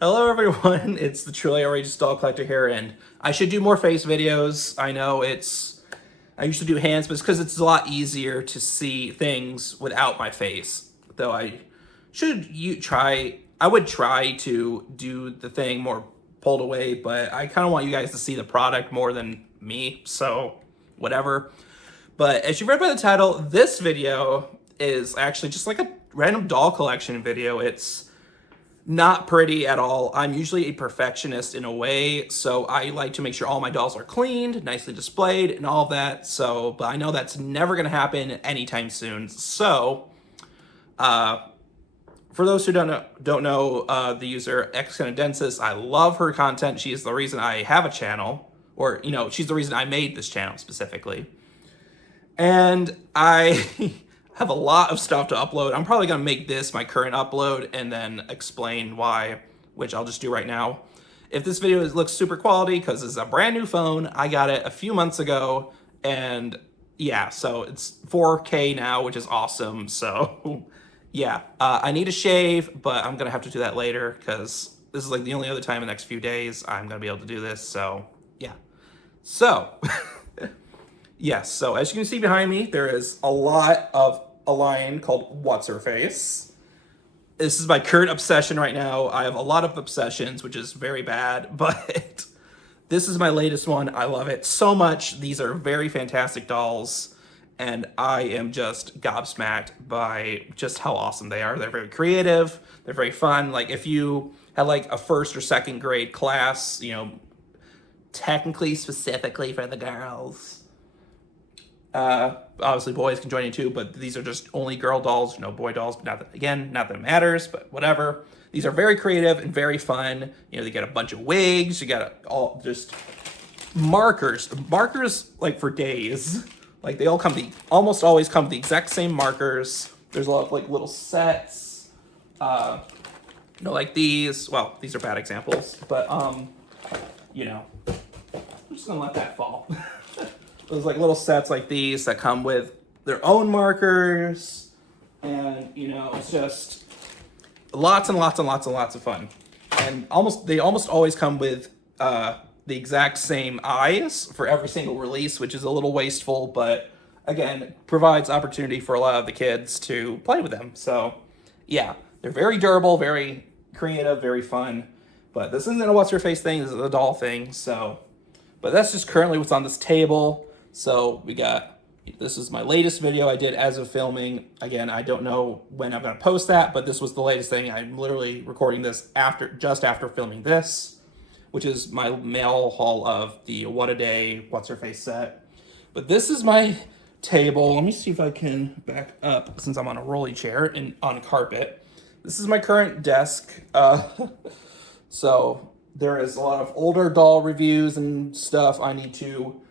Hello everyone, it's the truly outrageous doll collector here, and I should do more face videos. I know I used to do hands, but it's because it's a lot easier to see things without my face. Though I would try to do the thing more pulled away, but I kind of want you guys to see the product more than me, so whatever. But as you read by the title, this video is actually just like a random doll collection video. It's not pretty at all. I'm usually a perfectionist in a way, so I like to make sure all my dolls are cleaned, nicely displayed, and all of that. So, but I know that's never gonna happen anytime soon. So, for those who don't know the user Excanadensis, I love her content. She is the reason I have a channel, or she's the reason I made this channel specifically. And I have a lot of stuff to upload. I'm probably gonna make this my current upload and then explain why, which I'll just do right now. If this video looks super quality, because it's a brand new phone, I got it a few months ago, and yeah, so it's 4K now, which is awesome. So yeah, I need a shave, but I'm gonna have to do that later because this is like the only other time in the next few days I'm gonna be able to do this. So yeah, so yes, so as you can see behind me, there is a lot of a line called What's Her Face. This is my current obsession right now. I have a lot of obsessions, which is very bad, but this is my latest one. I love it so much. These are very fantastic dolls, and I am just gobsmacked by just how awesome they are. They're very creative. They're very fun. Like if you had like a first or second grade class, technically specifically for the girls, obviously boys can join in too, but these are just only girl dolls, no boy dolls. But not that it matters, but whatever. These are very creative and very fun. They get a bunch of wigs. You got all just markers like for days. Like they almost always come with the exact same markers. There's a lot of like little sets. Like these. Well, these are bad examples, but I'm just gonna let that fall. There's like little sets like these that come with their own markers, and it's just lots and lots and lots and lots of fun. And they almost always come with the exact same eyes for every single release, which is a little wasteful, but again, provides opportunity for a lot of the kids to play with them. So yeah, they're very durable, very creative, very fun. But this isn't a what's her face thing, this is a doll thing. So, but that's just currently what's on this table. So this is my latest video I did as of filming. Again, I don't know when I'm going to post that, but this was the latest thing. I'm literally recording this just after filming this, which is my mail haul of the What a Day What's Her Face set. But this is my table. Let me see if I can back up since I'm on a rolly chair and on carpet. This is my current desk. So there is a lot of older doll reviews and stuff I need to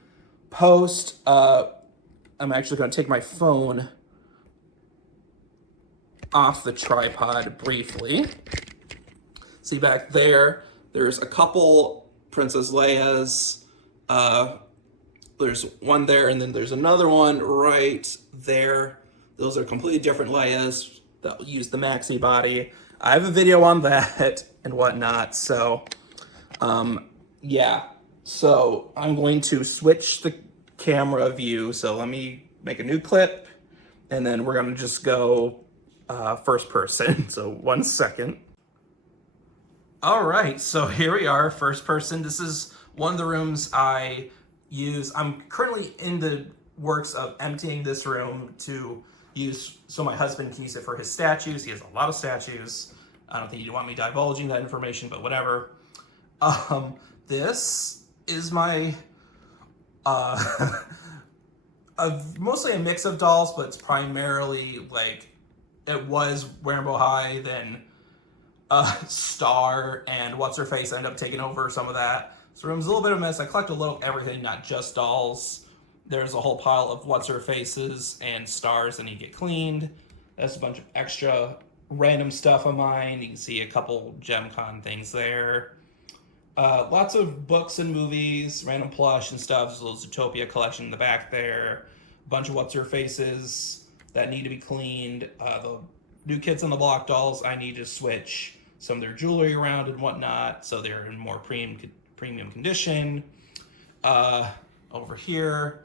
post. I'm actually going to take my phone off the tripod briefly. See back there's a couple Princess Leia's. There's one there, and then there's another one right there. Those are completely different Leia's that use the maxi body. I have a video on that and whatnot. So, yeah. So I'm going to switch the camera view. So let me make a new clip, and then we're going to just go first person. So 1 second. All right, so here we are, first person. This is one of the rooms I use. I'm currently in the works of emptying this room to use so my husband can use it for his statues. He has a lot of statues. I don't think you want me divulging that information, but whatever. This is my mostly a mix of dolls, but it's primarily like it was Rainbow High, then Star and What's Her Face ended up taking over some of that. So the room's a little bit of a mess. I collect a little of everything, not just dolls. There's a whole pile of What's Her Faces and Stars that need to get cleaned. That's a bunch of extra random stuff of mine. You can see a couple Gem-Con things there. Lots of books and movies, random plush and stuff. There's a little Zootopia collection in the back there. A bunch of What's Her Faces that need to be cleaned. The New Kids on the Block dolls I need to switch some of their jewelry around and whatnot, so they're in more premium condition. Over here,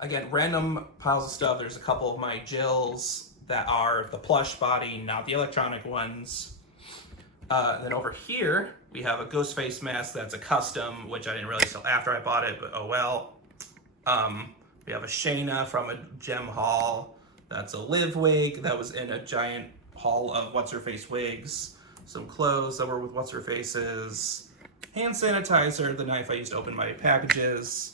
again, random piles of stuff. There's a couple of my Jills that are the plush body, not the electronic ones. Then over here, we have a Ghostface mask that's a custom, which I didn't realize till after I bought it, but oh well. We have a Shayna from a gem haul. That's a Liv wig that was in a giant haul of What's-Her-Face wigs. Some clothes that were with What's-Her-Faces. Hand sanitizer, the knife I used to open my packages.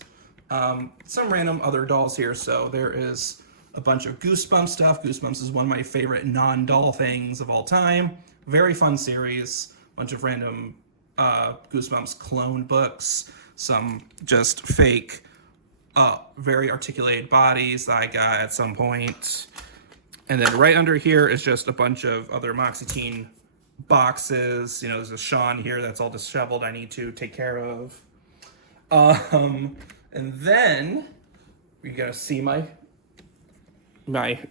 Some random other dolls here. So there is a bunch of Goosebumps stuff. Goosebumps is one of my favorite non-doll things of all time. Very fun series. Bunch of random Goosebumps clone books. Some just fake, very articulated bodies that I got at some point. And then right under here is just a bunch of other Moxie Teen boxes. You know, there's a Sean here that's all disheveled I need to take care of. And then you're gonna see my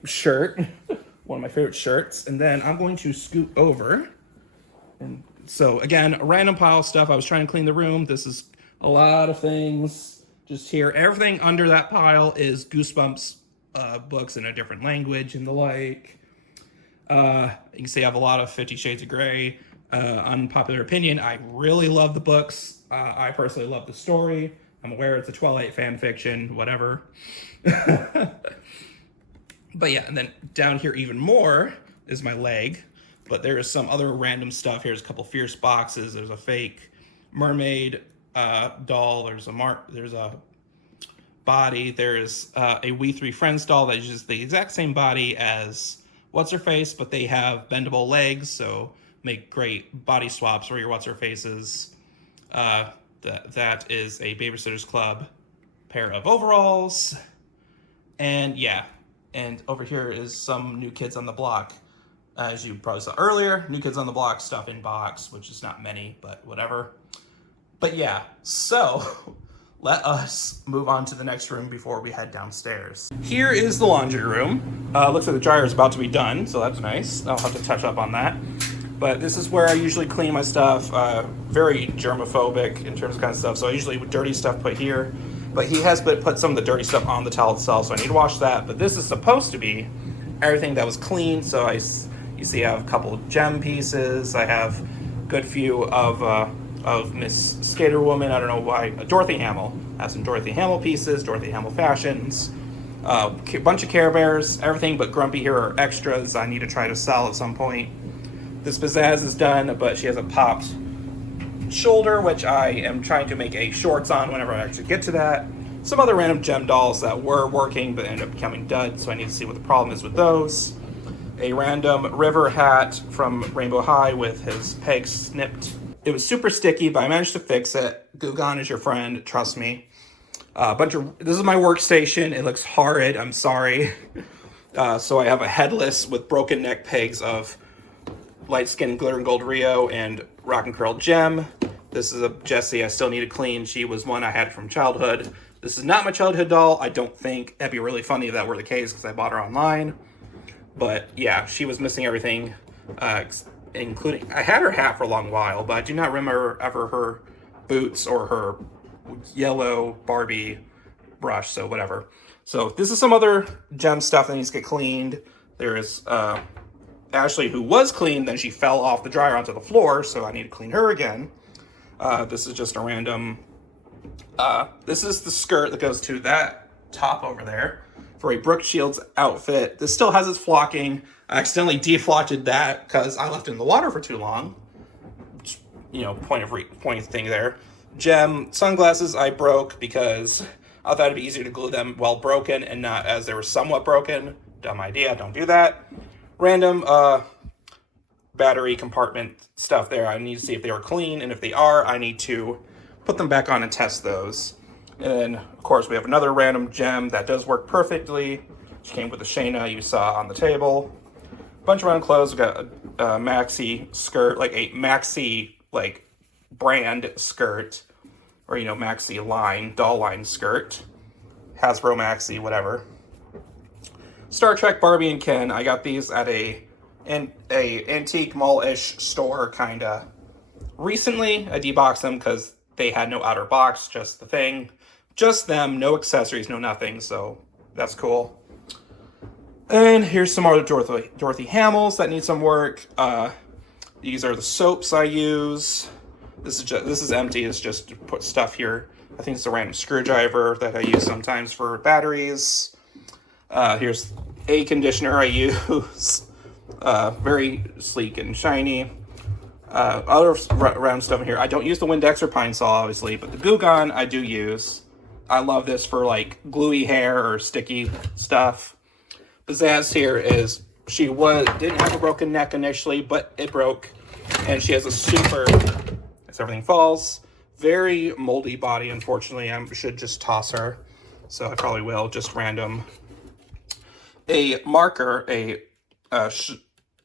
shirt, one of my favorite shirts. And then I'm going to scoot over. And so again, a random pile of stuff. I was trying to clean the room. This is a lot of things just here. Everything under that pile is Goosebumps books in a different language and the like. You can see I have a lot of 50 Shades of Grey. Unpopular opinion, I really love the books. I personally love the story. I'm aware it's a Twilight fan fiction, whatever. But yeah, and then down here even more is my leg. But there is some other random stuff. Here's a couple Fierce boxes. There's a fake mermaid doll. There's a body. There's a We Three Friends doll that is just the exact same body as What's-Her-Face, but they have bendable legs, so make great body swaps for your What's-Her-Faces. That is a Babysitter's Club pair of overalls. And yeah, and over here is some New Kids on the Block. As you probably saw earlier, New Kids on the Block stuff in box, which is not many, but whatever. But yeah, so let us move on to the next room before we head downstairs. Here is the laundry room. Looks like the dryer is about to be done, so that's nice. I'll have to touch up on that. But this is where I usually clean my stuff. Very germophobic in terms of kind of stuff, so I usually with dirty stuff put here. But he has put some of the dirty stuff on the towel itself, so I need to wash that. But this is supposed to be everything that was clean, so you see I have a couple of gem pieces. I have a good few of Miss Skater Woman. I don't know why. Dorothy Hamill. I have some Dorothy Hamill pieces, Dorothy Hamill fashions. A bunch of Care Bears. Everything but Grumpy here are extras I need to try to sell at some point. This Pizzazz is done, but she has a popped shoulder, which I am trying to make a shorts on whenever I actually get to that. Some other random gem dolls that were working but ended up becoming duds, so I need to see what the problem is with those. A random River hat from Rainbow High with his pegs snipped. It was super sticky, but I managed to fix it. Gugan is your friend, trust me. This is my workstation. It looks horrid, I'm sorry. So I have a headless with broken neck pegs of Light Skin Glitter and Gold Rio and Rock and Curl Gem. This is a Jessie I still need to clean. She was one I had from childhood. This is not my childhood doll, I don't think. That'd be really funny if that were the case because I bought her online. But yeah, she was missing everything, including, I had her hat for a long while, but I do not remember ever her boots or her yellow Barbie brush, so whatever. So this is some other gem stuff that needs to get cleaned. There is Ashley, who was clean, then she fell off the dryer onto the floor, so I need to clean her again. This is just a random, this is the skirt that goes to that top over there for a Brooke Shields outfit. This still has its flocking. I accidentally deflocked that because I left it in the water for too long. You know, point of thing there. Gem sunglasses I broke because I thought it'd be easier to glue them while broken and not as they were somewhat broken. Dumb idea, don't do that. Random battery compartment stuff there. I need to see if they were clean, and if they are, I need to put them back on and test those. And then, of course, we have another random gem that does work perfectly. She came with the Shayna you saw on the table. Bunch of random clothes. We got a maxi skirt, like a maxi brand skirt, or maxi line, doll line skirt. Hasbro maxi, whatever. Star Trek Barbie and Ken. I got these at a in a antique mall-ish store, kinda. Recently, I deboxed them because they had no outer box, just the thing. Just them, no accessories, no nothing, so that's cool. And here's some more Dorothy Hamels that need some work. These are the soaps I use. This is empty. It's just to put stuff here. I think it's a random screwdriver that I use sometimes for batteries. Here's a conditioner I use. Very sleek and shiny. Other round stuff in here. I don't use the Windex or Pine Sol, obviously, but the Goo Gone I do use. I love this for like gluey hair or sticky stuff. Pizzazz here is, she didn't have a broken neck initially, but it broke. And she has a super, as everything falls, very moldy body, unfortunately. I should just toss her. So I probably will, just random. A marker,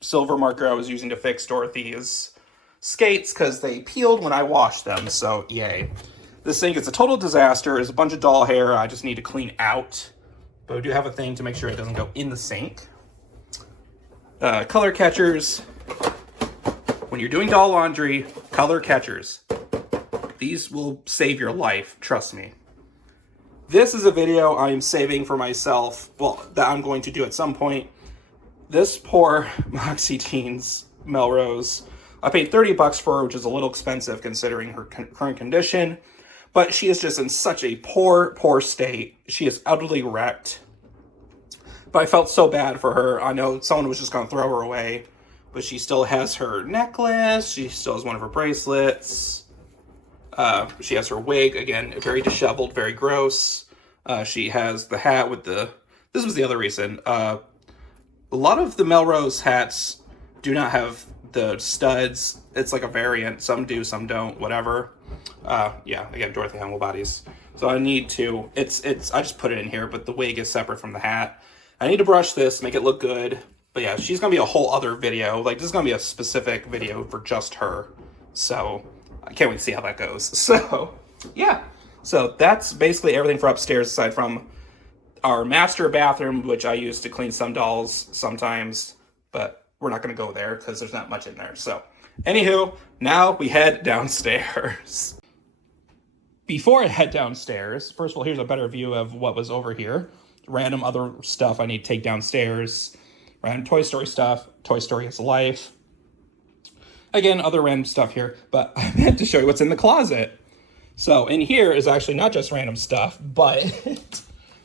silver marker I was using to fix Dorothy's skates because they peeled when I washed them, so yay. This thing is a total disaster. There's a bunch of doll hair I just need to clean out. But we do have a thing to make sure it doesn't go in the sink. Color catchers. When you're doing doll laundry, color catchers. These will save your life, trust me. This is a video I am saving for myself, well, that I'm going to do at some point. This poor Moxie Teens Melrose, I paid $30 for her, which is a little expensive considering her current condition. But she is just in such a poor, poor state. She is utterly wrecked. But I felt so bad for her. I know someone was just going to throw her away. But she still has her necklace. She still has one of her bracelets. She has her wig. Again, very disheveled, very gross. She has the hat with the... This was the other reason. A lot of the Melrose hats do not have the studs. It's like a variant. Some do, some don't, whatever. Yeah, again, Dorothy Hamill bodies. So I need to, I just put it in here, but the wig is separate from the hat. I need to brush this, make it look good. But yeah, she's going to be a whole other video. Like, this is going to be a specific video for just her. So I can't wait to see how that goes. So, yeah. So that's basically everything for upstairs, aside from our master bathroom, which I use to clean some dolls sometimes. But we're not going to go there because there's not much in there. So, anywho, now we head downstairs. Before I head downstairs, first of all, here's a better view of what was over here. Random other stuff I need to take downstairs. Random Toy Story stuff. Toy Story is life. Again, other random stuff here. But I meant to show you what's in the closet. So in here is actually not just random stuff, but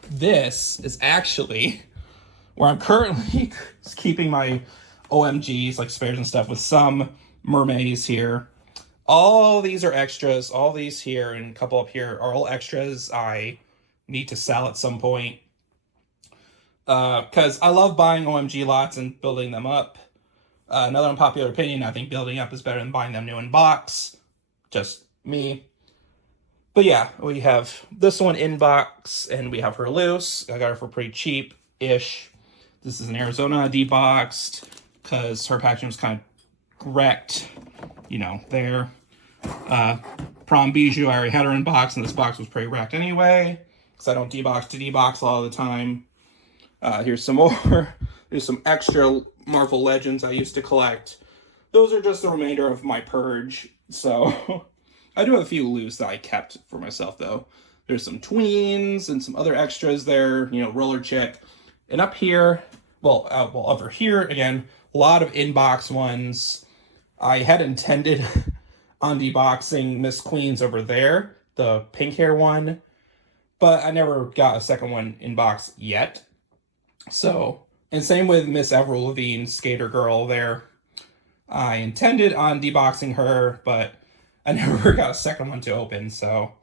this is actually where I'm currently keeping my OMGs, like spares and stuff, with some mermaids here. All these are extras. All these here and a couple up here are all extras I need to sell at some point. Because I love buying OMG lots and building them up. Another unpopular opinion, I think building up is better than buying them new in box. Just me. But yeah, we have this one in box, and we have her loose. I got her for pretty cheap-ish. This is an Arizona deboxed, because her packaging was kind of wrecked, you know, there. Prom Bijou, I already had her in box, and this box was pretty wrecked anyway, because I don't debox to debox a lot of the time. Here's some more. There's some extra Marvel Legends I used to collect. Those are just the remainder of my purge, so I do have a few loose that I kept for myself, though. There's some tweens and some other extras there, you know, Roller Chick. And up here, well, over here, again, a lot of in-box ones. I had intended on deboxing Miss Queens over there, the pink hair one, but I never got a second one in box yet. So, and same with Miss Avril Lavigne, Skater Girl there. I intended on deboxing her, but I never got a second one to open, so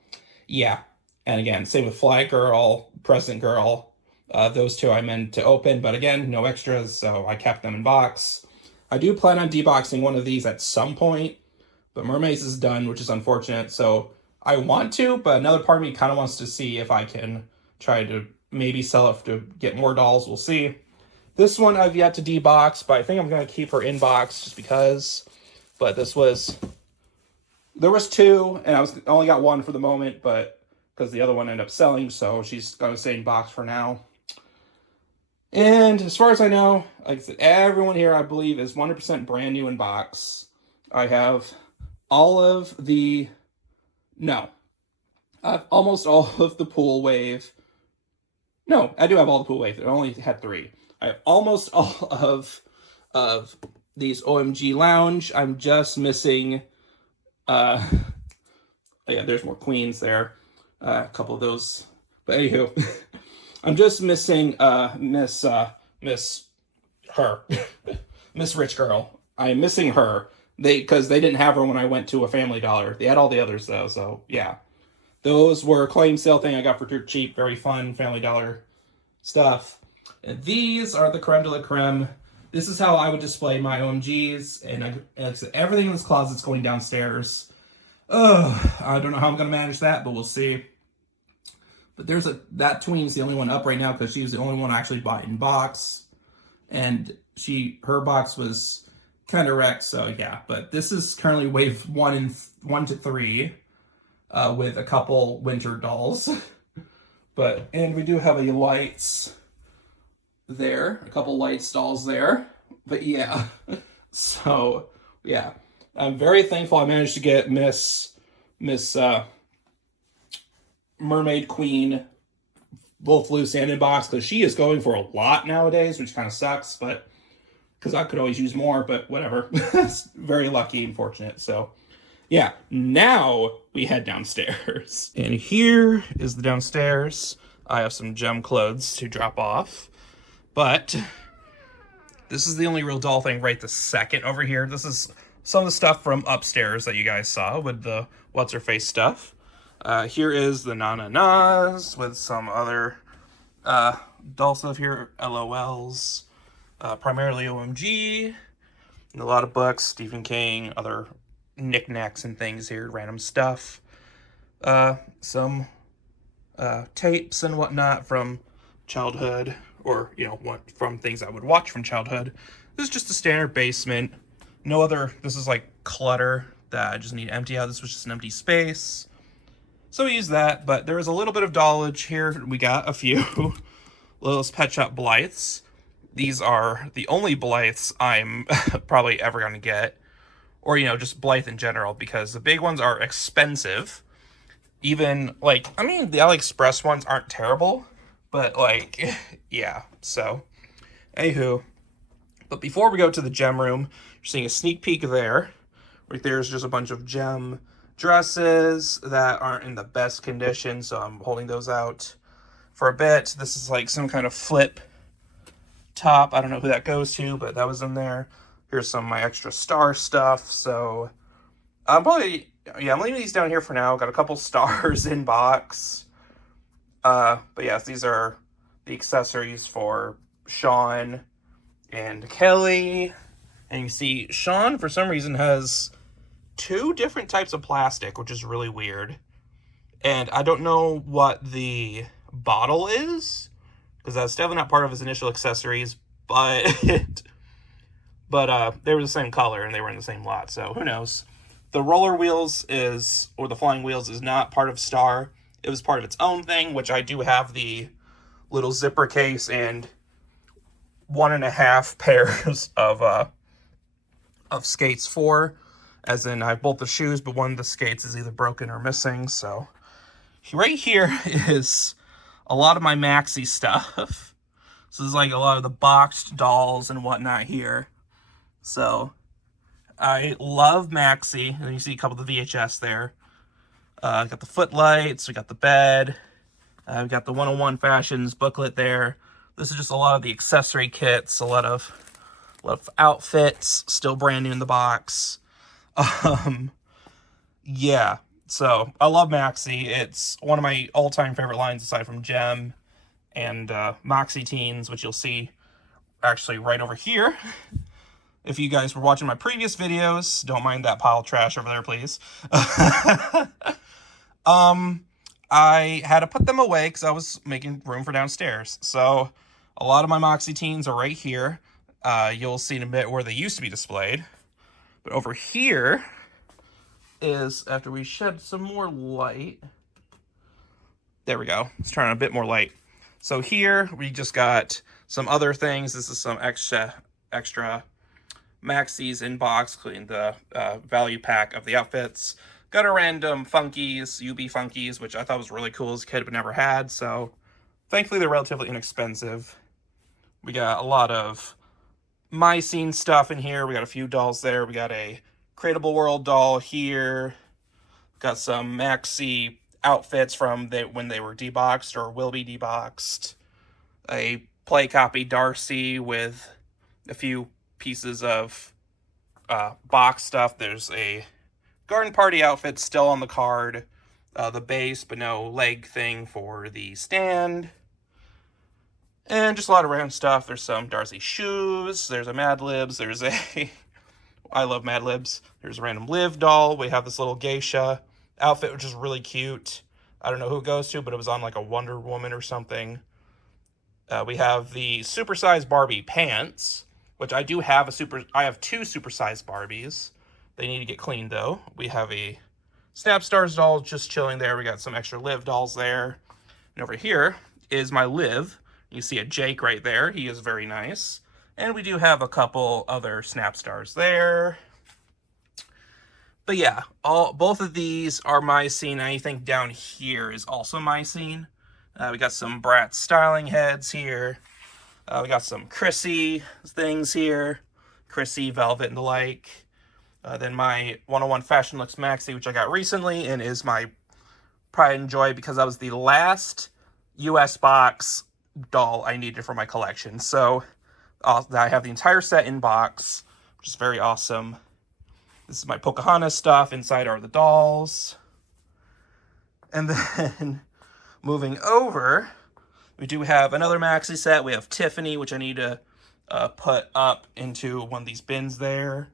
yeah. And again, same with Fly Girl, Present Girl. Those two I meant to open, but again, no extras, so I kept them in box. I do plan on deboxing one of these at some point, but Mermaids is done, which is unfortunate, so I want to, but another part of me kind of wants to see if I can try to maybe sell it to get more dolls. We'll see. This one I've yet to debox, but I think I'm going to keep her in box just because. But this was... There was two, and I only got one for the moment, but because the other one ended up selling, so she's going to stay in box for now. And as far as I know, like I said, everyone here I believe is 100% brand new in box. I have all of the, no, I have almost all of the Pool Wave. No, I do have all the Pool Wave. I only had 3. I have almost all of these OMG Lounge. I'm just missing, yeah, there's more Queens there. A couple of those. But anywho, I'm just missing Miss her. Miss Rich Girl. I am missing her. Because they didn't have her when I went to a Family Dollar. They had all the others though, so yeah. Those were a claim sale thing I got for dirt cheap. Very fun Family Dollar stuff. And these are the creme de la creme. This is how I would display my OMGs. And everything in this closet is going downstairs. I don't know how I'm going to manage that, but we'll see. But that tween's the only one up right now because she was the only one I actually bought in box. And her box was kind of wrecked, so yeah. But this is currently wave 1 to 3 with a couple winter dolls. And we do have a lights there, a couple lights dolls there. But yeah, so yeah, I'm very thankful I managed to get Miss Mermaid Queen both loose and in box because she is going for a lot nowadays, which kind of sucks, but because I could always use more, but whatever. Very lucky and fortunate. So yeah, now we head downstairs. And here is the downstairs. I have some gem clothes to drop off, but this is the only real doll thing right this second over here. This is some of the stuff from upstairs that you guys saw with the what's-her-face stuff. Here is the Na-Na-Nas with some other doll stuff here, LOLs, primarily OMG, and a lot of books, Stephen King, other knickknacks and things here, random stuff. Some tapes and whatnot from childhood, or, from things I would watch from childhood. This is just a standard basement. No other, this is like clutter that I just need to empty out. This was just an empty space. So we use that, but there is a little bit of dollage here. We got a few little Pet Shop Blythes. These are the only Blythes I'm probably ever going to get. Or, just Blythe in general, because the big ones are expensive. Even, the AliExpress ones aren't terrible. But, yeah. So, anywho. But before we go to the gem room, you're seeing a sneak peek there. Right there's just a bunch of gem dresses that aren't in the best condition, so I'm holding those out for a bit. This is like some kind of flip top. I don't know who that goes to, but that was in there. Here's some of my extra star stuff. So I'm leaving these down here for now. Got a couple stars in box. But yes, these are the accessories for Sean and Kelly. And you see Sean, for some reason, has 2 different types of plastic, which is really weird. And I don't know what the bottle is, because that's definitely not part of his initial accessories, but they were the same color and they were in the same lot, so who knows. The roller wheels or the flying wheels is not part of Star. It was part of its own thing, which I do have the little zipper case and 1.5 pairs of skates for. As in, I have both the shoes, but one of the skates is either broken or missing. So right here is a lot of my Maxi stuff. So this is like a lot of the boxed dolls and whatnot here. So I love Maxi. And you see a couple of the VHS there. Got the footlights, we got the bed. We got the 101 Fashions booklet there. This is just a lot of the accessory kits, a lot of outfits, still brand new in the box. Yeah, so I love Maxi. It's one of my all-time favorite lines aside from Gem and Moxie Teens, which you'll see actually right over here. If you guys were watching my previous videos, don't mind that pile of trash over there, please. I had to put them away because I was making room for downstairs. So a lot of my Moxie Teens are right here. You'll see in a bit where they used to be displayed. But over here is, after we shed some more light, there we go. Let's turn on a bit more light. So here we just got some other things. This is some extra maxis in box, including the value pack of the outfits. Got a random Funkies, UB Funkies, which I thought was really cool as a kid but never had. So thankfully they're relatively inexpensive. We got a lot of My Scene stuff in here. We got a few dolls there. We got a Cradable World doll here. Got some maxi outfits from when they were deboxed or will be deboxed. A play copy Darcy with a few pieces of box stuff. There's a garden party outfit still on the card. The base, but no leg thing for the stand. And just a lot of random stuff. There's some Darcy shoes. There's a Mad Libs. There's a... I love Mad Libs. There's a random Liv doll. We have this little geisha outfit, which is really cute. I don't know who it goes to, but it was on like a Wonder Woman or something. We have the supersized Barbie pants, which I do have I have 2 supersized Barbies. They need to get cleaned though. We have a Snap Stars doll just chilling there. We got some extra Liv dolls there. And over here is my Liv. You see a Jake right there. He is very nice. And we do have a couple other Snap Stars there. But yeah, both of these are My Scene. Anything down here is also My Scene. We got some Bratz styling heads here. We got some Chrissy things here. Chrissy, Velvet, and the like. Then my 101 Fashion Looks Maxi, which I got recently, and is my pride and joy because that was the last US box doll I needed for my collection. So I have the entire set in box, which is very awesome. This is my Pocahontas stuff. Inside are the dolls. And then moving over, we do have another maxi set. We have Tiffany, which I need to put up into one of these bins there.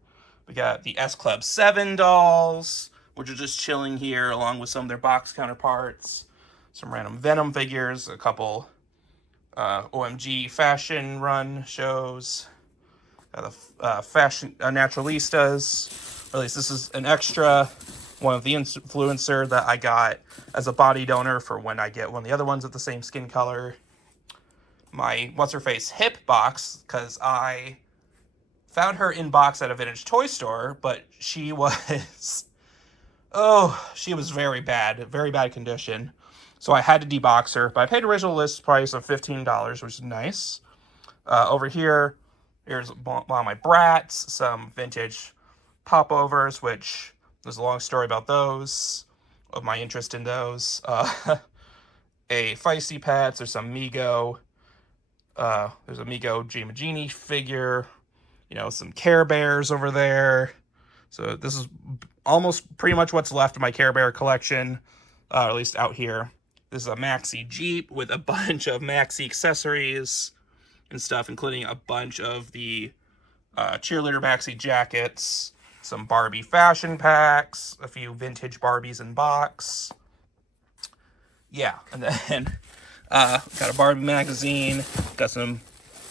We got the S Club 7 dolls, which are just chilling here along with some of their box counterparts. Some random Venom figures, a couple OMG fashion run shows. Got the fashion Naturalistas. Or at least this is an extra one of the influencer that I got as a body donor for when I get one of the other ones with the same skin color. My What's-Her-Face hip box, because I found her in box at a vintage toy store, but she was... oh, she was very bad condition. So I had to debox her, but I paid original list price of $15, which is nice. Over here, here's one of my Bratz, some vintage popovers, which there's a long story about those, of my interest in those. A Feisty Pets, there's some Mego. There's a Mego Genie figure. You know, some Care Bears over there. So this is almost pretty much what's left of my Care Bear collection, at least out here. This is a maxi Jeep with a bunch of maxi accessories and stuff, including a bunch of the cheerleader maxi jackets, some Barbie fashion packs, a few vintage Barbies in box. Yeah, and then got a Barbie magazine, got some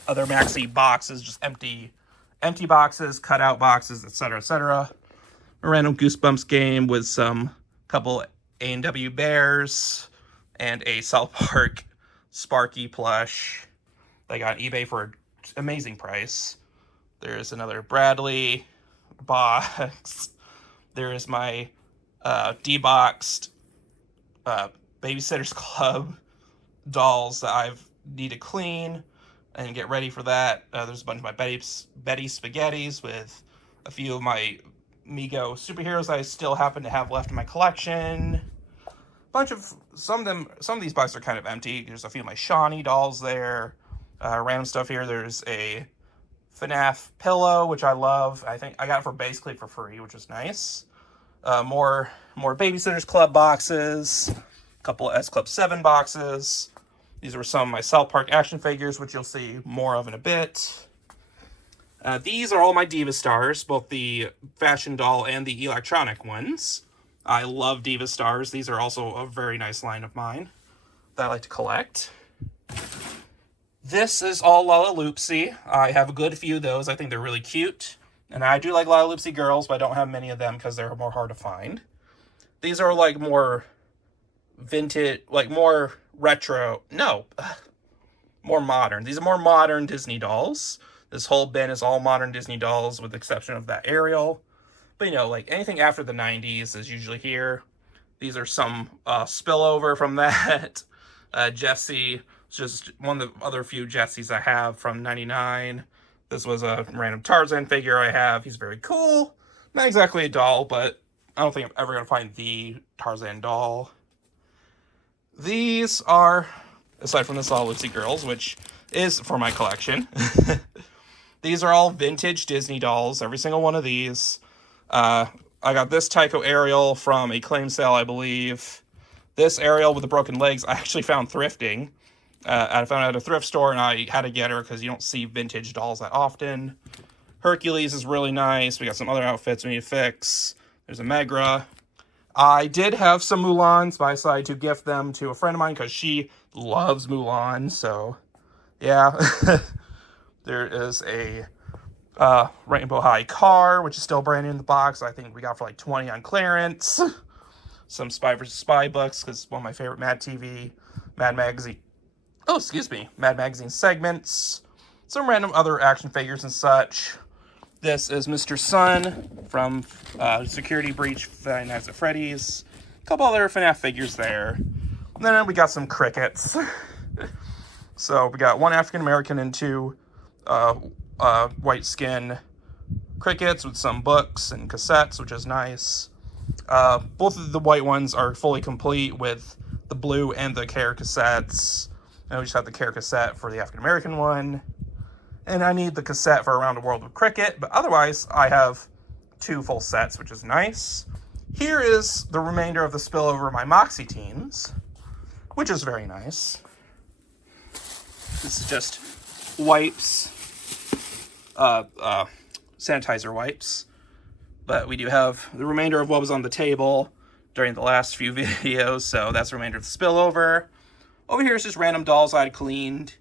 other maxi boxes, just empty boxes, cutout boxes, etc., etc. A random Goosebumps game with some couple A&W Bears and a South Park Sparky plush that I got on eBay for an amazing price. There's another Bradley box. There is my deboxed Babysitter's Club dolls that I've need to clean and get ready for that. There's a bunch of my Betty Spaghettis with a few of my Mego superheroes that I still happen to have left in my collection. Some of these boxes are kind of empty. There's a few of my Shawnee dolls there. Random stuff here. There's a FNAF pillow, which I love. I think I got it basically for free, which was nice. More Babysitter's Club boxes. A couple of S Club 7 boxes. These were some of my South Park action figures, which you'll see more of in a bit. These are all my Diva Stars, both the fashion doll and the electronic ones. I love Diva Stars. These are also a very nice line of mine that I like to collect. This is all Lalaloopsy. I have a good few of those. I think they're really cute. And I do like Lalaloopsy girls, but I don't have many of them because they're more hard to find. These are like more vintage, like more retro. No, more modern. These are more modern Disney dolls. This whole bin is all modern Disney dolls with the exception of that Ariel. But, you know, like anything after the 90s is usually here. These are some spillover from that. Jessie, just one of the other few Jessies I have from 99. This was a random Tarzan figure I have. He's very cool. Not exactly a doll, but I don't think I'm ever going to find the Tarzan doll. These are, aside from the All Lucy Girls, which is for my collection. These are all vintage Disney dolls, every single one of these. I got this Tycho Ariel from a claim sale, I believe. This Ariel with the broken legs, I actually found thrifting. I found it at a thrift store, and I had to get her because you don't see vintage dolls that often. Hercules is really nice. We got some other outfits we need to fix. There's a Megra. I did have some Mulans, but I decided to gift them to a friend of mine because she loves Mulan, so yeah. There is a Rainbow High car, which is still brand new in the box. I think we got for like 20 on clearance. Some Spy vs. Spy books, because one of my favorite Mad Magazine segments. Some random other action figures and such. This is Mr. Sun from Security Breach, Five Nights at Freddy's. A couple other FNAF figures there. And then we got some crickets. So we got one African American and two white skin crickets with some books and cassettes, which is nice. Both of the white ones are fully complete with the blue and the care cassettes. And we just have the care cassette for the African American one. And I need the cassette for Around the World with Cricket, but otherwise I have two full sets, which is nice. Here is the remainder of the spillover of my Moxie teams, which is very nice. This is just wipes, sanitizer wipes. But we do have the remainder of what was on the table during the last few videos, so that's the remainder of the spillover. Over here is just random dolls I'd cleaned.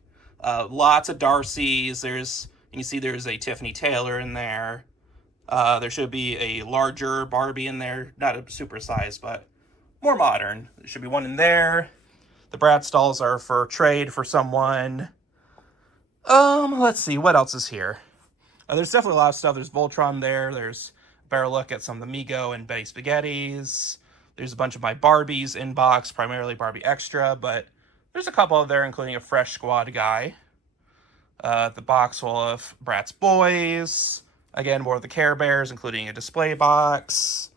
Lots of Darcy's. You can see there's a Tiffany Taylor in there. There should be a larger Barbie in there. Not a super size, but more modern. There should be one in there. The Bratz dolls are for trade for someone. Let's see, what else is here? There's definitely a lot of stuff. There's Voltron there. There's a better look at some of the Mego and Betty Spaghettis. There's a bunch of my Barbies in box, primarily Barbie Extra, but there's a couple of there, including a Fresh Squad guy. The box full of Bratz Boys. Again, more of the Care Bears, including a display box.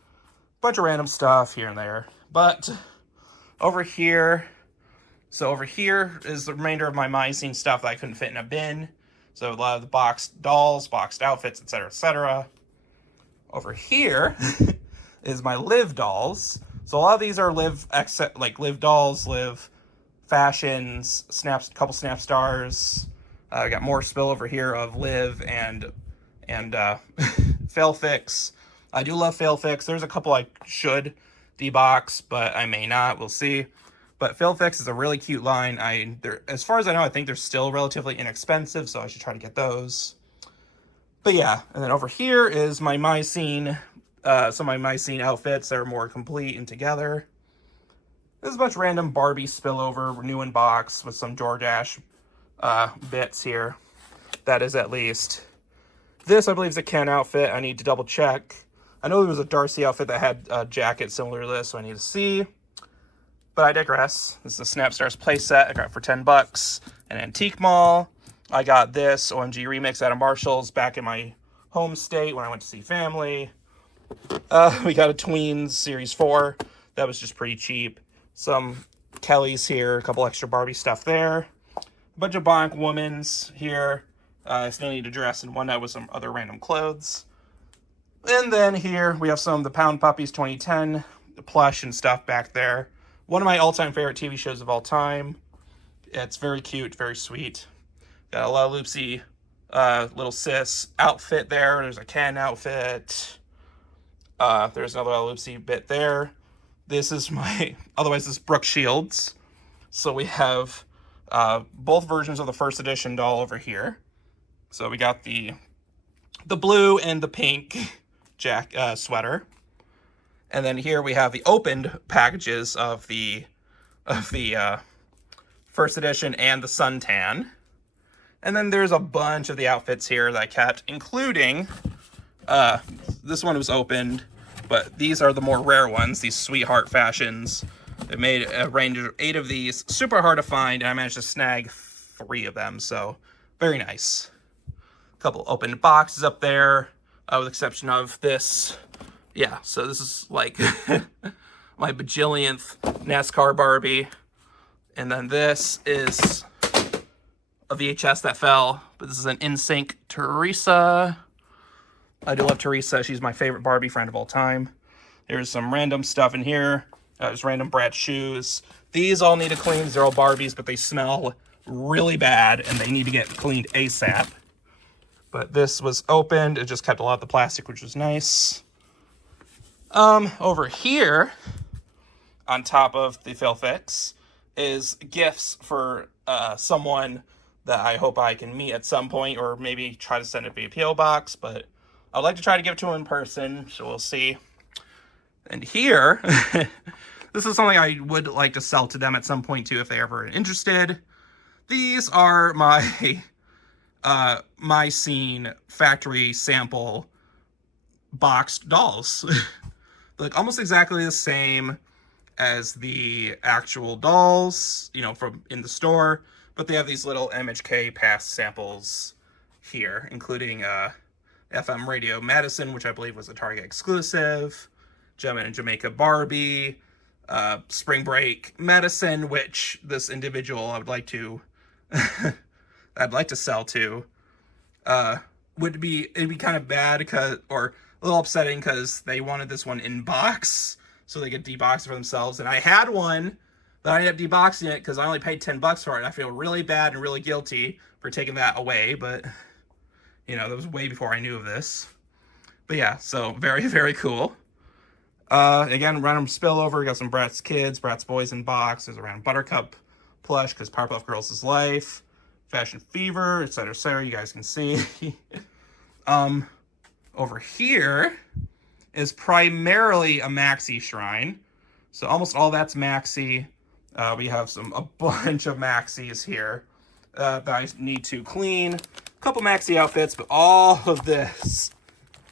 Bunch of random stuff here and there. But over here is the remainder of my Mycene stuff that I couldn't fit in a bin. So a lot of the boxed dolls, boxed outfits, etc., etc. Over here is my Live dolls. So a lot of these are Live dolls, Live fashions, couple Snap Stars. I got more spill over here of Liv and Failfix. I do love Failfix. There's a couple I should debox, but I may not. We'll see. But Failfix is a really cute line. As far as I know, I think they're still relatively inexpensive, so I should try to get those. But yeah, and then over here is my Mycene, some of my Mycene outfits that are more complete and together. There's a bunch of random Barbie spillover, new in box, with some DoorDash bits here. That is at least. This, I believe, is a Ken outfit. I need to double check. I know there was a Darcy outfit that had a jacket similar to this, so I need to see. But I digress. This is a Snap Stars playset I got for $10 at Antique Mall. I got this OMG Remix out of Marshall's back in my home state when I went to see family. We got a Tweens Series 4. That was just pretty cheap. Some Kellys here, a couple extra Barbie stuff there. A bunch of Bonk Womans here. I still need to dress in one night with some other random clothes. And then here we have some of the Pound Puppies 2010 plush and stuff back there. One of my all-time favorite TV shows of all time. It's very cute, very sweet. Got a La Loopsy little sis outfit there. There's a Ken outfit. There's another La Loopsy bit there. This is otherwise this is Brooke Shields. So we have both versions of the first edition doll over here. So we got the blue and the pink sweater. And then here we have the opened packages of the first edition and the suntan. And then there's a bunch of the outfits here that I kept, including, this one was opened, but these are the more rare ones, these Sweetheart Fashions. They made a range of 8 of these, super hard to find, and I managed to snag 3 of them, so very nice. A couple opened boxes up there, with the exception of this. Yeah, so this is like my bajillionth NASCAR Barbie. And then this is a VHS that fell, but this is an NSYNC Teresa. I do love Teresa. She's my favorite Barbie friend of all time. There's some random stuff in here. There's random Brad shoes. These all need to clean. These are all Barbies, but they smell really bad, and they need to get cleaned ASAP. But this was opened. It just kept a lot of the plastic, which was nice. Over here, on top of the Fill Fix, is gifts for someone that I hope I can meet at some point, or maybe try to send it via PO box, but I'd like to try to give it to him in person, so we'll see. And here, this is something I would like to sell to them at some point too, if they're ever interested. These are my My Scene factory sample boxed dolls. Like almost exactly the same as the actual dolls, you know, from in the store, but they have these little MHK past samples here, including FM Radio Madison, which I believe was a Target exclusive, Gemma and Jamaica Barbie, Spring Break Medicine, which this individual I would like to I'd like to sell to. It'd be kind of bad or a little upsetting because they wanted this one in box so they could debox it for themselves, and I had one, but I ended up deboxing it because I only paid $10 for it. I feel really bad and really guilty for taking that away, but you know, that was way before I knew of this. But yeah, so very, very cool. Again, random spillover. We got some Bratz Kids, Bratz Boys in box. There's a random Buttercup plush because Powerpuff Girls is life. Fashion Fever, etc., etc. You guys can see. Over here is primarily a Maxi shrine. So almost all that's Maxi. We have a bunch of Maxis here that I need to clean. A couple Maxi outfits, but all of this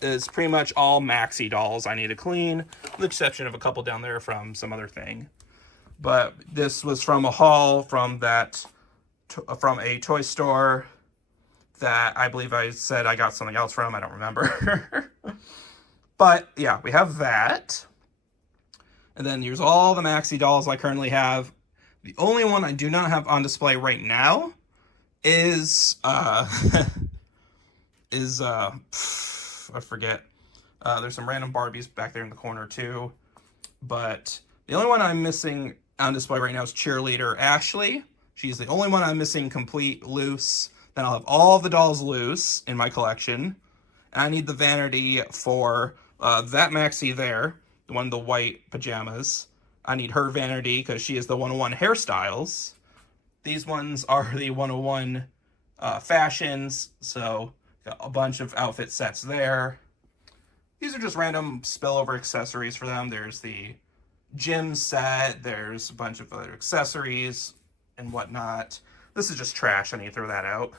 is pretty much all Maxi dolls I need to clean, with the exception of a couple down there from some other thing. But this was from a haul from a toy store that I believe I said I got something else from. I don't remember. But yeah, we have that. And then here's all the Maxi dolls I currently have. The only one I do not have on display right now is I forget. There's some random Barbies back there in the corner too. But the only one I'm missing on display right now is Cheerleader Ashley. She's the only one I'm missing complete loose. Then I'll have all of the dolls loose in my collection. And I need the vanity for that Maxi there, the one in the white pajamas. I need her vanity because she is the 101 hairstyles. These ones are the 101 fashions, so got a bunch of outfit sets there. These are just random spillover accessories for them. There's the gym set, there's a bunch of other accessories and whatnot. This is just trash, I need to throw that out.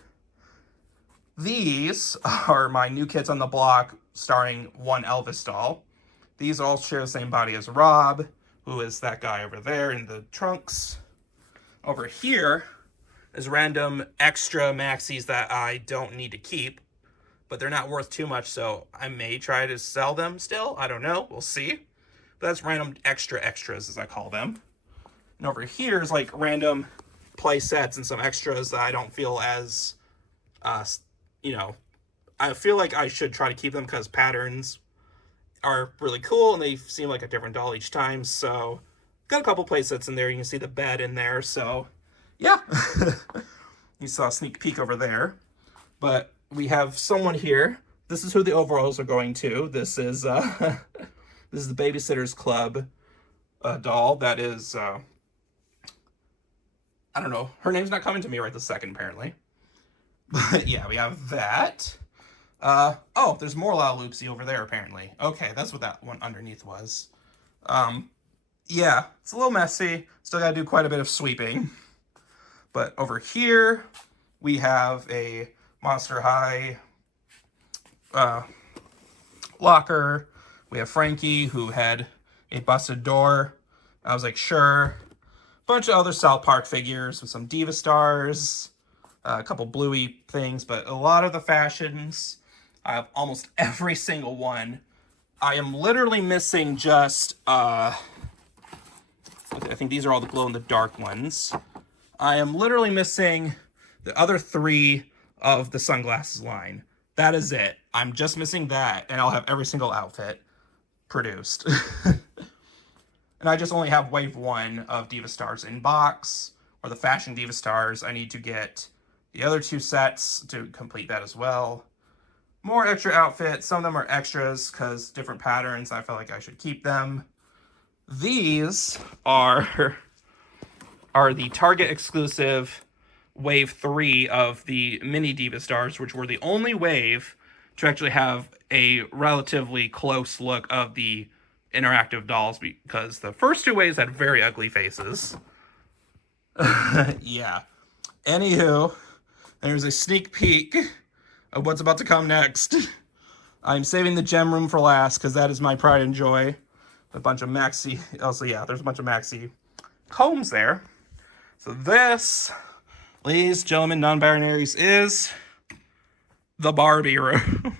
These are my New Kids on the Block starring one Elvis doll. These all share the same body as Rob, who is that guy over there in the trunks. Over here is random extra Maxis that I don't need to keep, but they're not worth too much, so I may try to sell them still. I don't know. We'll see. But that's random extras, as I call them. And over here is like random play sets and some extras that I don't feel as, I feel like I should try to keep them because patterns are really cool and they seem like a different doll each time. So got a couple play sets in there. You can see the bed in there. So yeah, you saw a sneak peek over there. But we have someone here. This is who the overalls are going to. This is the Babysitter's Club doll. That is, I don't know. Her name's not coming to me right this second, apparently. But yeah, we have that. Oh, there's more La Loopsy over there, apparently. Okay, that's what that one underneath was. Yeah, it's a little messy. Still gotta do quite a bit of sweeping. But over here We have a Monster High locker. We have Frankie, who had a busted door. I was like, sure. Bunch of other South Park figures with some Diva Stars, a couple Bluey things, but a lot of the fashions. I have almost every single one. I am literally missing just, I think these are all the glow-in-the-dark ones. I am literally missing the other 3 of the sunglasses line. That is it. I'm just missing that, and I'll have every single outfit produced. And I just only have wave 1 of Diva Stars in box, or the Fashion Diva Stars. I need to get the other 2 sets to complete that as well. More extra outfits. Some of them are extras because different patterns. I feel like I should keep them. These are the Target exclusive wave 3 of the mini Diva Stars, which were the only wave to actually have a relatively close look of the interactive dolls, because the first 2 waves had very ugly faces. Yeah. Anywho, there's a sneak peek of what's about to come next. I'm saving the gem room for last because that is my pride and joy. A bunch of maxi. Also, yeah, there's a bunch of maxi combs there. So this, ladies, gentlemen, non-binaries, is the Barbie room.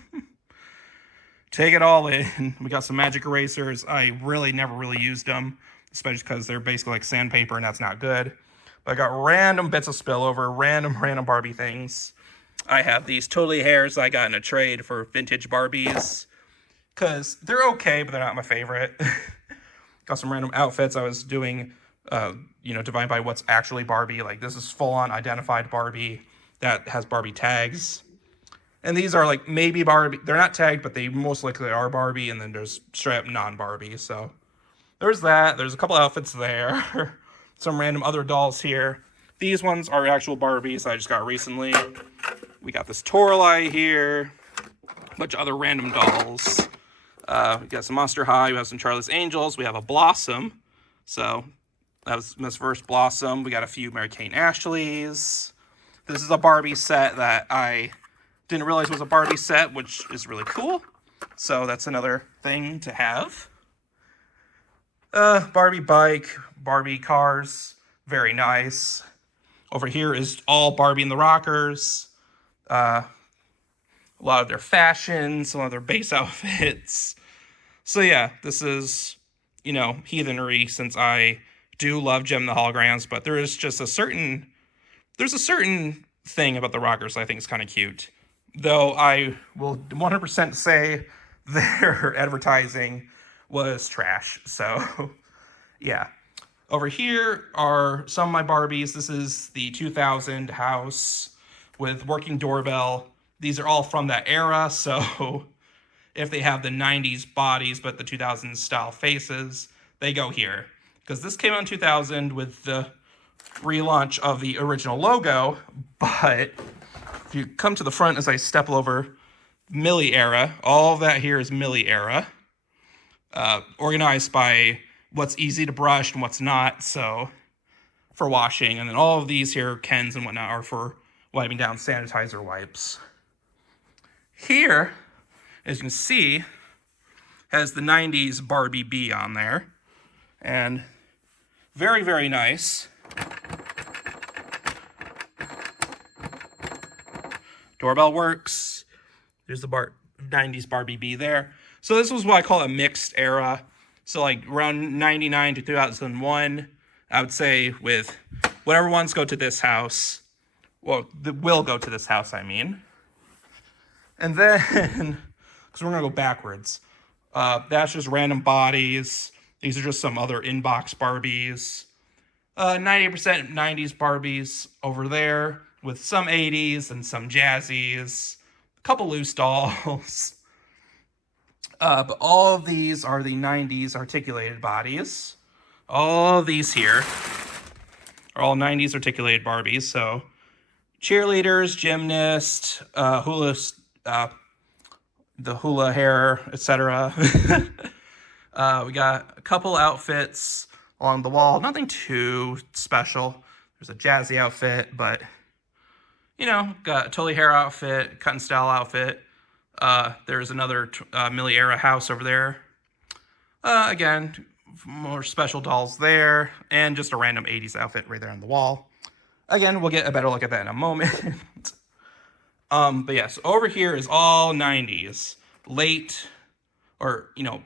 Take it all in. We got some magic erasers. I never really used them, especially because they're basically like sandpaper, and that's not good. But I got random bits of spillover, random Barbie things. I have these Totally Hairs I got in a trade for vintage Barbies, because they're okay, but they're not my favorite. Got some random outfits. I was doing, divide by what's actually Barbie. Like, this is full-on identified Barbie that has Barbie tags. And these are like maybe Barbie. They're not tagged, but they most likely are Barbie. And then there's straight up non-Barbie. So there's that. There's a couple outfits there. Some random other dolls here. These ones are actual Barbies I just got recently. We got this Toralei here. A bunch of other random dolls. We got some Monster High. We have some Charlie's Angels. We have a Blossom. So that was Miss First Blossom. We got a few Mary-Kate Ashleys. This is a Barbie set that I didn't realize was a Barbie set, which is really cool. So that's another thing to have. Barbie bike, Barbie cars, very nice. Over here is all Barbie and the Rockers. A lot of their fashion, some of their base outfits. So yeah, this is, heathenry, since I do love Gem the Holograms, but there is just there's a certain thing about the Rockers I think is kind of cute. Though I will 100% say their advertising was trash. So, yeah. Over here are some of my Barbies. This is the 2000 house with working doorbell. These are all from that era, so if they have the 90s bodies but the 2000s style faces, they go here. Because this came out in 2000 with the relaunch of the original logo, but if you come to the front as I step over, Millie era, all of that here is Millie era. Organized by what's easy to brush and what's not, so for washing. And then all of these here, Kens and whatnot, are for wiping down, sanitizer wipes. Here, as you can see, has the 90s Barbie bee on there. And very, very nice. Doorbell works. There's the 90s Barbie bee there. So this was what I call a mixed era. So like around 99 to 2001, I would say, with whatever ones go to this house. Well, will go to this house, I mean. And then, because we're going to go backwards. That's just random bodies. These are just some other inbox Barbies. 90% 90s Barbies over there, with some 80s and some jazzies. A couple loose dolls. But all of these are the 90s articulated bodies. All of these here are all 90s articulated Barbies. So cheerleaders, gymnast, the hula hair, etc. We got a couple outfits along the wall. Nothing too special. There's a jazzy outfit, but You know, got a totally hair outfit, cut and style outfit. There's another Millie era house over there. Again, more special dolls there, and just a random 80s outfit right there on the wall. Again, we'll get a better look at that in a moment. But yeah, so over here is all 90s. Late, or, you know,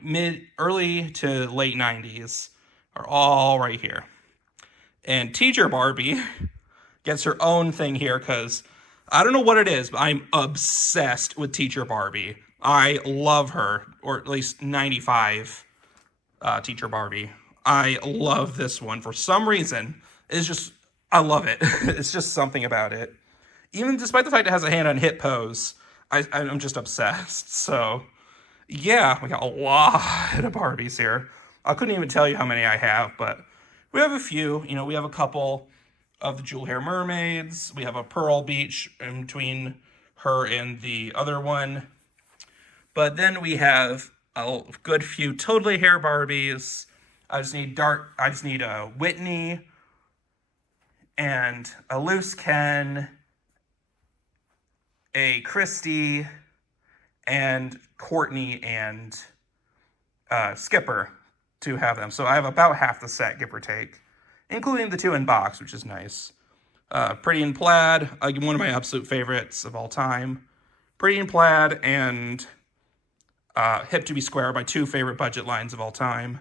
early to late 90s are all right here. And Teacher Barbie gets her own thing here because I don't know what it is, but I'm obsessed with Teacher Barbie. I love her, or at least 95 Teacher Barbie. I love this one for some reason. It's just, I love it. It's just something about it. Even despite the fact it has a hand on hip pose, I'm just obsessed. So yeah, we got a lot of Barbies here. I couldn't even tell you how many I have, but we have a few. You know, we have a couple of the Jewel Hair Mermaids. We have a Pearl Beach in between her and the other one. But then we have a good few Totally Hair Barbies. I just need a Whitney and a Loose Ken, a Christy, and Courtney and Skipper to have them. So I have about half the set, give or take, including the 2 in box, which is nice. Pretty in Plaid, one of my absolute favorites of all time. Pretty in Plaid and Hip to be Square, my 2 favorite budget lines of all time.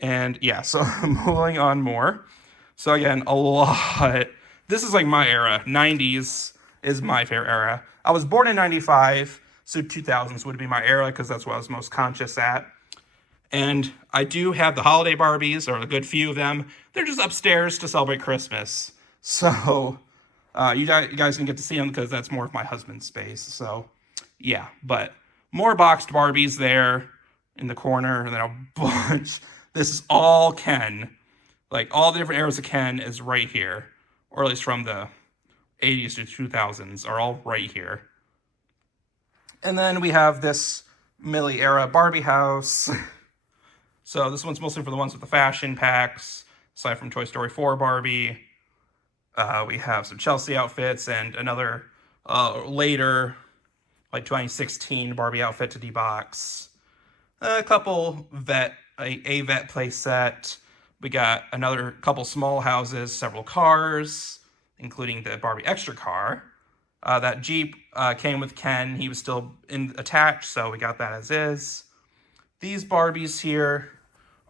And yeah, so moving on more. So again, a lot. This is like my era. 90s is my favorite era. I was born in 95, so 2000s would be my era because that's what I was most conscious at. And I do have the holiday Barbies, or a good few of them. They're just upstairs to celebrate Christmas. So you guys can get to see them because that's more of my husband's space. So yeah, but more boxed Barbies there in the corner, and then a bunch. This is all Ken. Like, all the different eras of Ken is right here. Or at least from the 80s to 2000s are all right here. And then we have this Millie era Barbie house. So this one's mostly for the ones with the fashion packs. Aside from Toy Story 4 Barbie. We have some Chelsea outfits and another later, like 2016 Barbie outfit to debox. A couple a vet play set. We got another couple small houses, several cars, including the Barbie extra car. That Jeep came with Ken. He was still attached, so we got that as is. These Barbies here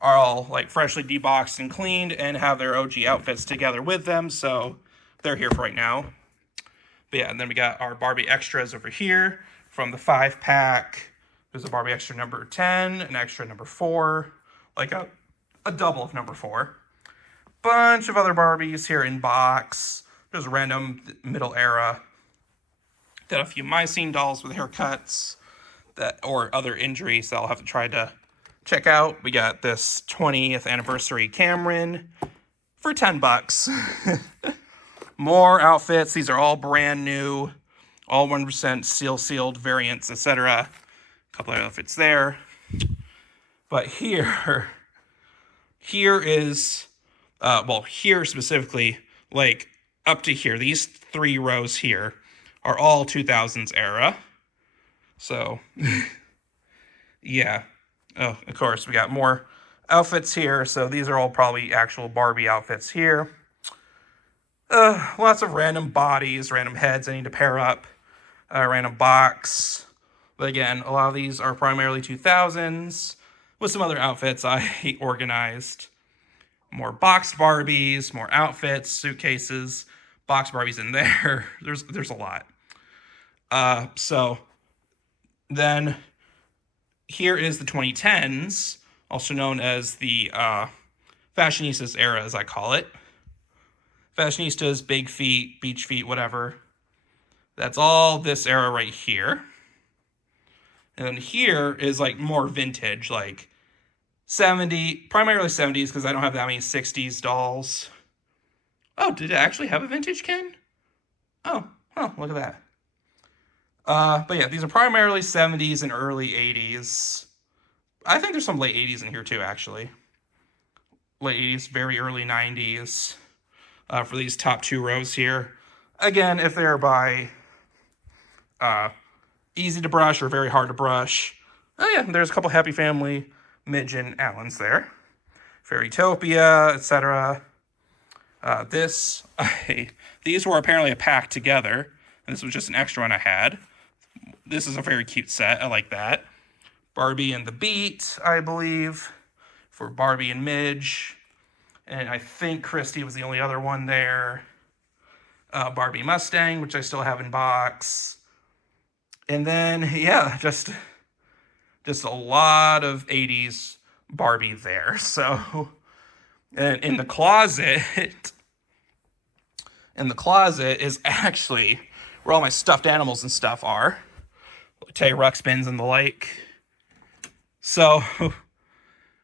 are all like freshly deboxed and cleaned and have their OG outfits together with them, so they're here for right now. But yeah, and then we got our Barbie extras over here from the 5-pack. There's a Barbie extra number 10, an extra number 4, like a double of number 4. Bunch of other Barbies here in box. There's a random middle era. Got a few Mycene dolls with haircuts or other injuries that I'll have to try to check out. We got this 20th anniversary Cameron for $10. More outfits. These are all brand new, all 100% sealed variants, etc. A couple of outfits there. But here is, here specifically, like up to here, these 3 rows here are all 2000s era. So, yeah. Oh, of course, we got more outfits here. So these are all probably actual Barbie outfits here. Lots of random bodies, random heads I need to pair up. Random box. But again, a lot of these are primarily 2000s with some other outfits I organized. More boxed Barbies, more outfits, suitcases, boxed Barbies in there. There's a lot. So then here is the 2010s, also known as the Fashionistas era, as I call it. Fashionistas, big feet, beach feet, whatever. That's all this era right here. And then here is like more vintage, like primarily 70s, because I don't have that many 60s dolls. Oh, did it actually have a vintage Ken? Oh, look at that. But yeah, these are primarily 70s and early 80s. I think there's some late 80s in here too, actually. Late 80s, very early 90s for these top 2 rows here. again, if they're by easy to brush or very hard to brush, oh yeah, there's a couple Happy Family Midge and Allens there. Fairytopia, etc. These were apparently a pack together, and this was just an extra one I had. This is a very cute set. I like that. Barbie and the Beat, I believe, for Barbie and Midge. And I think Christy was the only other one there. Barbie Mustang, which I still have in box. And then, yeah, just a lot of 80s Barbie there. So, and in the closet is actually where all my stuffed animals and stuff are. Tay Ruxpins and the like. So,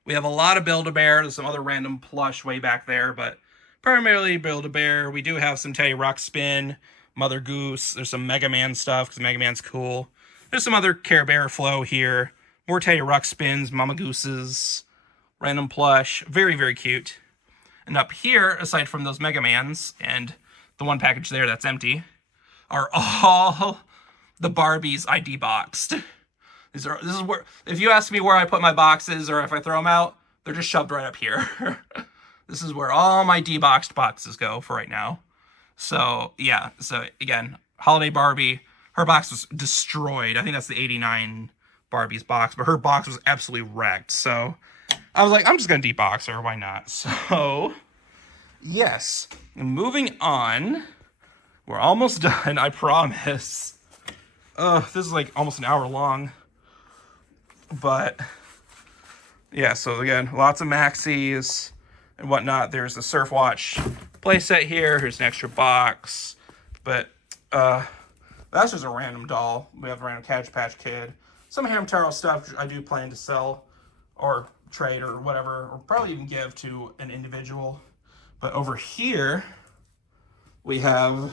we have a lot of Build-A-Bear. There's some other random plush way back there, but primarily Build-A-Bear. We do have some Tay Ruxpin, Mother Goose. There's some Mega Man stuff, because Mega Man's cool. There's some other Care Bear flow here. More Tay Ruxpins, Mama Gooses, random plush. Very, very cute. And up here, aside from those Mega Mans and the one package there that's empty, are all the Barbies I de-boxed. This is where, if you ask me where I put my boxes or if I throw them out, they're just shoved right up here. This is where all my de-boxed boxes go for right now. So, yeah. So, again, Holiday Barbie. Her box was destroyed. I think that's the 89 Barbie's box. But her box was absolutely wrecked. So, I was like, I'm just going to de-box her. Why not? So, yes. Moving on. We're almost done, I promise. This is like almost an hour long. But, yeah, so again, lots of maxis and whatnot. There's the Surf Watch playset here. Here's an extra box. But, that's just a random doll. We have a random Cabbage Patch Kid. Some Hamtaro stuff I do plan to sell or trade or whatever, or probably even give to an individual. But over here, we have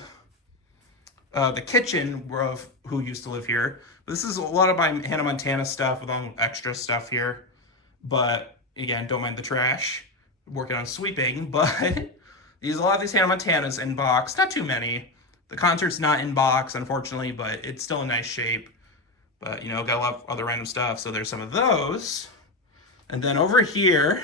the kitchen of who used to live here. This is a lot of my Hannah Montana stuff with all extra stuff here. But again, don't mind the trash. Working on sweeping, but a lot of these Hannah Montanas in box. Not too many. The concert's not in box, unfortunately, but it's still in nice shape. But, you know, got a lot of other random stuff. So there's some of those. And then over here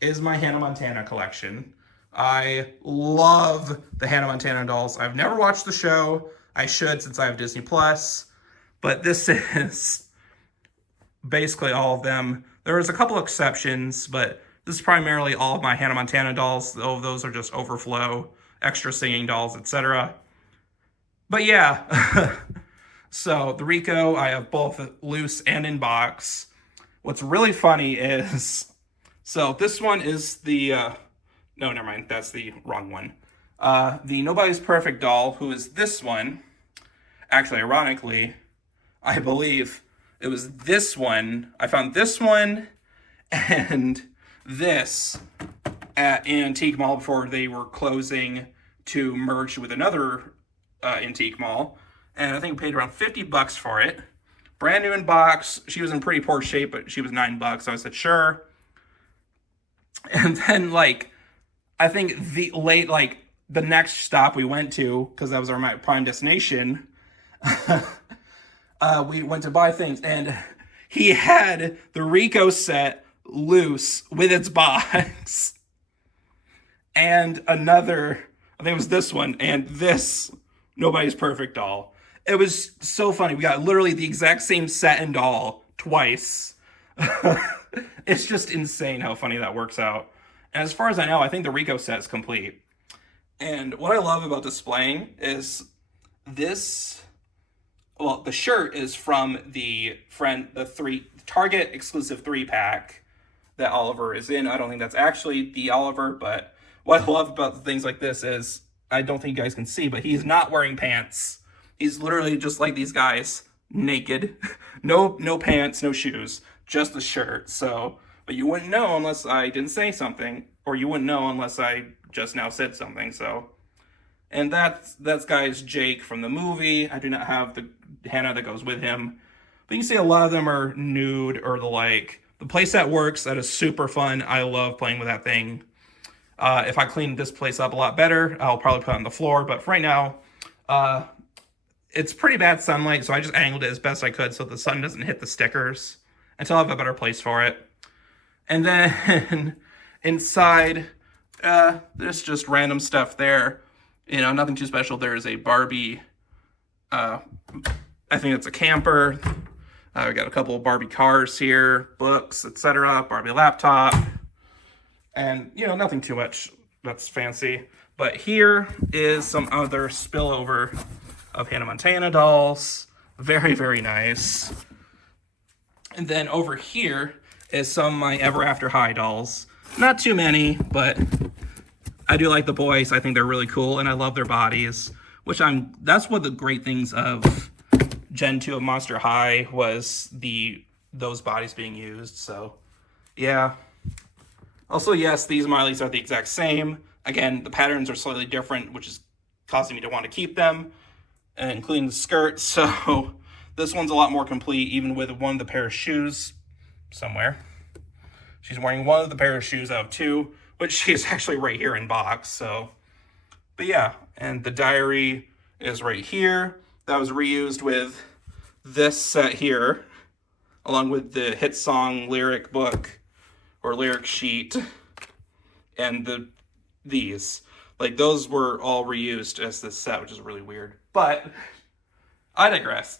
is my Hannah Montana collection. I love the Hannah Montana dolls. I've never watched the show. I should, since I have Disney Plus. But this is basically all of them. There was a couple exceptions, but this is primarily all of my Hannah Montana dolls. All of those are just overflow, extra singing dolls, etc. But yeah, so the Rico, I have both loose and in box. What's really funny is, so this one is the, no, never mind, that's the wrong one. The Nobody's Perfect doll, who is this one. Actually, ironically, I believe it was this one. I found this one and this at an antique mall before they were closing to merge with another antique mall. And I think we paid around $50 for it. Brand new in box. She was in pretty poor shape, but she was $9. So I said, sure. And then, like, I think the next stop we went to, because that was my prime destination, we went to buy things, and he had the Rico set loose with its box. And another, I think it was this one, and this Nobody's Perfect doll. It was so funny. We got literally the exact same set and doll twice. It's just insane how funny that works out. And as far as I know, I think the Rico set is complete. And what I love about displaying is this. Well, the shirt is from the Target exclusive 3-pack that Oliver is in. I don't think that's actually the Oliver, but what I love about things like this is, I don't think you guys can see, but he's not wearing pants. He's literally just like these guys, naked. No pants, no shoes, just the shirt. So, but you wouldn't know unless I didn't say something, or you wouldn't know unless I just now said something. So, and that's guys Jake from the movie. I do not have the Hannah that goes with him, but you can see a lot of them are nude or the like. The playset works. That is super fun. I love playing with that thing. If I clean this place up a lot better, I'll probably put it on the floor. But for right now, it's pretty bad sunlight, so I just angled it as best I could so the sun doesn't hit the stickers until I have a better place for it. And then inside, there's just random stuff there. You know, nothing too special. There is a Barbie, I think it's a camper. We got a couple of Barbie cars here, books, etc. Barbie laptop. And, you know, nothing too much that's fancy. But here is some other spillover of Hannah Montana dolls. Very, very nice. And then over here is some of my Ever After High dolls. Not too many, but I do like the boys. I think they're really cool, and I love their bodies. That's one of the great things of Gen 2 of Monster High was those bodies being used. So, yeah. Also, yes, these Mileys are the exact same. Again, the patterns are slightly different, which is causing me to want to keep them, including the skirt. So this one's a lot more complete, even with one of the pair of shoes somewhere. She's wearing one of the pair of shoes out of two, which she is actually right here in box. So, but yeah, and the diary is right here. That was reused with this set here, along with the hit song lyric book or lyric sheet, and these. Like, those were all reused as this set, which is really weird. But I digress.